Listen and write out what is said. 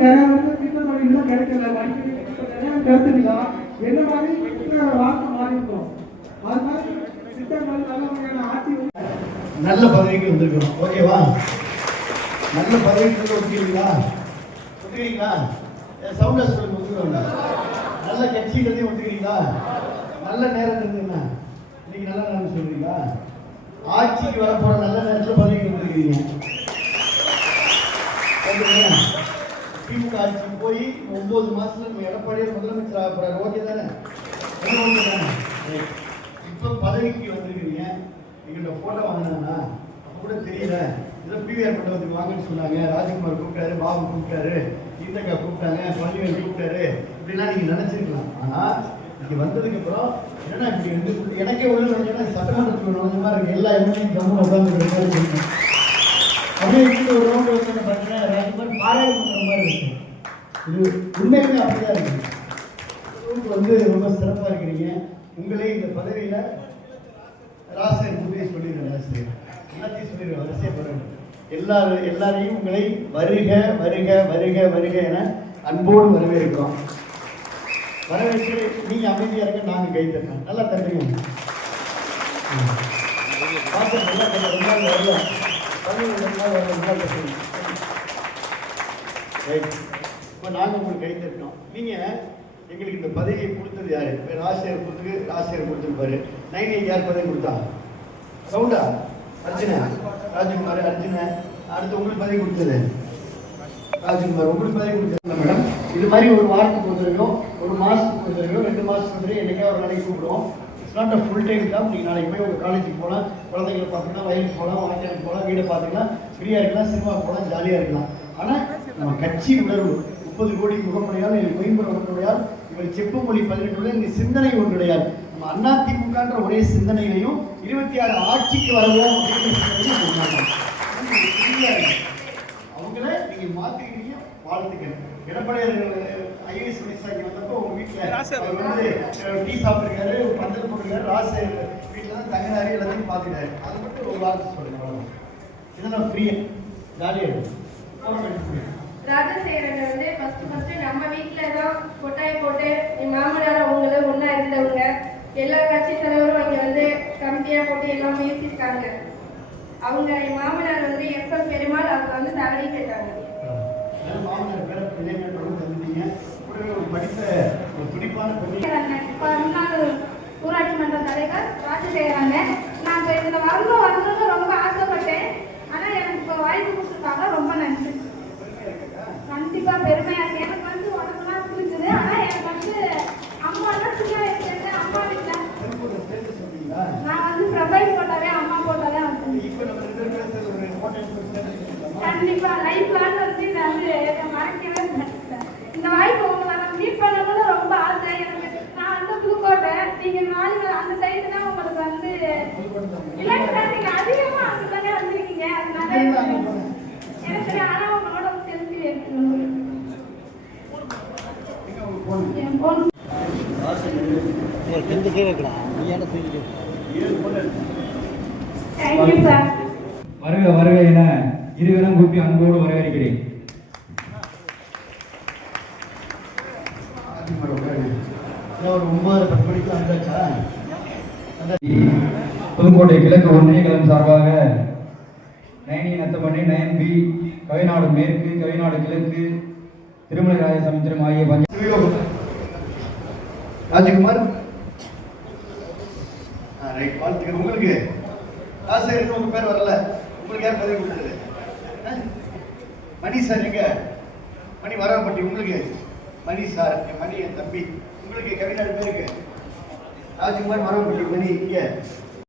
நிறைய வந்து தீர்த்தமொழி இன்னும் கிடைக்கல படிக்க நிறைய கிடைச்சிருக்கா என்ன மாதிரி இருக்கிற வார்த்தை மாறி இருக்கும் அது மாதிரி திட்டங்கள் நல்ல வகையான ஆட்சி நல்ல பதவிக்கு வந்திருக்கிறோம் ஓகேவா நல்ல பதவிக்கு வந்து ஒத்துக்கிறீங்களா ஒத்துக்கிறீங்களா சவுண்டா சொல்லுங்க ஒத்துக்கிறோங்க நல்ல கட்சிகளையும் ஒத்துக்கிறீங்களா நல்ல நேரம் இருந்ததுன்னா இன்னைக்கு நல்ல நேரம் சொல்றீங்களா? ஆட்சிக்கு வரப்போற நல்ல நேரத்தில் பதவிக்கு வந்துருக்கீங்க. திமுக போய் ஒன்பது மாசத்துல நம்ம எடப்பாடியார் முதலமைச்சர் ஆக போறாரு. ஓகே தானே? இப்ப பதவிக்கு வந்திருக்கிறீங்க. எங்கள்கிட்ட போட்டோ வாங்கினா அப்ப கூட தெரியல. ஏதோ பிவிஆர் மண்டபத்துக்கு வாங்கன்னு சொன்னாங்க. ராஜ்குமார் கூப்பிட்டாரு பாபு கூப்பிட்டாரு கீதக்கா கூப்பிட்டாங்க பள்ளிவேல் கூப்பிட்டாரு. இப்படிலாம் நீங்க நினைச்சிருக்கலாம். ஆனா இங்க வந்ததுக்கு அப்புறம் என்னன்னா இப்படி வந்து எனக்கே உள்ள நினைச்சா சட்டமன்றத்துக்கு நுழைஞ்ச மாதிரி இருக்கு எல்லா எம்எல்ஏயும் ஜம்மு உட்காந்து அப்படியே ஒரு ரவுண்ட் வந்து பார்த்தீங்கன்னா ராஜ்குமார் பாராளுமன்ற மாதிரி இருக்கு. இது உண்மையுமே அப்படிதான் இருக்கு. உங்களுக்கு வந்து ரொம்ப சிறப்பாக இருக்கிறீங்க. உங்களே இந்த பதவியில் ராசிரியர் உண்மையை சொல்லிடுறேன் ஆசிரியர் எல்லாத்தையும் சொல்லிடுறேன் வரிசைப்படுறேன் எல்லாரும் எல்லாரையும் உங்களை வருக வருக வருக வருக என அன்போடு வரவேற்கிறோம். வரவேற்று நீங்க அமைதியா இருக்க நாங்கள் கை தரணும் நல்லா தட்டுங்க. பார்த்து நல்லா தட்டுங்க. ரைட் இப்போ நாங்கள் உங்களுக்கு கை தட்டினோம் நீங்கள் எங்களுக்கு இந்த பதவியை கொடுத்தது யார்? இப்போ ராசியர் கொடுத்துருக்கு ராசியர் கொடுத்துருப்பாரு. நைன் எயிட் யார் பதவி கொடுத்தா? சவுண்டா? அர்ஜுனா? ராஜ்குமார் அர்ஜுனா. அடுத்து உங்களுக்கு பதவி கொடுத்தது? ராஜ்குமார் உங்களுக்கு பதவி கொடுத்தது மேடம். இது மாதிரி ஒரு வாரத்துக்கு ஒரு ஒரு மாதத்துக்கு ஒரு ரெண்டு மாதத்துக்கு ஒரு தடவை ஒரு நாளைக்கு கூப்பிடுவோம். It's not a full time job நீங்கள் நாளைக்கு போய் உங்கள் காலேஜுக்கு போகலாம் குழந்தைங்களை பார்த்துக்கலாம் வயலுக்கு போகலாம் வாக்கியாருக்கு போகலாம் வீடை பார்த்துக்கலாம். ஃப்ரீயாக இருக்கலாம் சினிமா போகலாம் ஜாலியாக இருக்கலாம். ஆனால் நம்ம கட்சி உணர்வு முப்பது கோடி முகமுடையால் இல்லை மொயம்புற ஒன்றுடையால் இவர் செப்பு மொழி பதினெட்டுடன் இந்த சிந்தனை ஒன்றுடையால் நம்ம அதிமுகன்ற ஒரே சிந்தனையிலையும் இருபத்தி ஆறு ஆட்சிக்கு வருவோம் அப்படின்னு சொன்னாங்க. அவங்கள நீங்க மாத்திக்கிறீங்க வாழ்த்துக்கள். எடப்பாடியார் ஐஏஎஸ் மினிஸ்டர் வந்தப்போ உங்க வீட்டுல அவர் வந்து டீ சாப்பிட்டுருக்காரு பந்தல் போட்டுருக்காரு ராச வீட்டுல தான் தங்கினாரு எல்லாத்தையும் பார்த்துட்டாரு. அதை மட்டும் ஒரு வார்த்தை சொல்லுங்க அவ்வளவுதான். இதெல்லாம் ஃப்ரீயா ஜாலியா இருக்கும் ராஜசேகரன் வந்து ஃபர்ஸ்ட் ஃபர்ஸ்ட் நம்ம வீட்ல தான் கொட்டாய் போட்டு என் மாமனார் அவங்களும் ஒண்ணா இருந்தவங்க எல்லா கட்சி தலைவரும் இங்க வந்து கமிட்டியா போட்டு எல்லாம் பேசியிருக்காங்க. அவங்க என் மாமனார் வந்து எஸ் எம் பெருமாள் அவங்க வந்து தவறி போயிட்டாங்க. ஊராட்சி மன்ற தலைவர் ராஜசேகரன் நான் இப்ப இதுல வரணும் வரணும்னு ரொம்ப ஆசைப்பட்டேன். ஆனா எனக்கு இப்ப வாய்ப்பு கொடுத்துருக்காங்க ரொம்ப நன்றி. கண்டிப்பா பெருமையா இருக்கு எனக்கு வந்து உடம்புலாம் புரிஞ்சுது. ஆனா எனக்கு வந்து அம்மா தான் சின்ன வயசுல இருந்து அம்மா வீட்டுல நான் வந்து ப்ரொஃபைல் போட்டாவே அம்மா போட்டாவே கண்டிப்பா லைஃப் லாங் வந்து இதை வந்து மறக்கவே இந்த வாய்ப்பு உங்களை நான் மீட் பண்ணணும்னு ரொம்ப ஆசை எனக்கு நான் வந்து புதுக்கோட்டை நீங்க நாளைக்கு அந்த சைடு தான் உங்களுக்கு வந்து இல்லைன்னா நீங்க அதிகமா அங்கதானே வந்திருக்கீங்க. அதனால எனக்கு ஆனா உங்களோட செல்ஃபி எடுக்கணும் எங்க உங்க போன் என் பொண்ணு சார் வருக வருக என இருவரும் கூப்பி அன்போடு வரவேற்கிறேன். ஒரு ஒன்பது பத்து மணிக்கு வந்தாச்சா? புதுக்கோட்டை கிழக்கு ஒன்றிய கழகம் சார்பாக நைனி நத்தமணி நயன் பி கவிநாடு மேற்கு கவிநாடு கிழக்கு திருமலை ராஜ சமுத்திரம் ஆகிய பஞ்ச ராஜகுமார்? ரைட் வாழ்த்துக்கள். உங்களுக்கு? ஆசிரியருக்கு உங்க பேர் வரல. உங்களுக்கு யார் பதவி கொடுத்தது? மணி சார் எங்க? மணி வரப்பட்டி உங்களுக்கு? மணி சார் என் மணி என் தம்பி. உங்களுக்கு கவிதா பேருக்கு ராஜகுமார் வரப்பட்டி மணி இங்கே.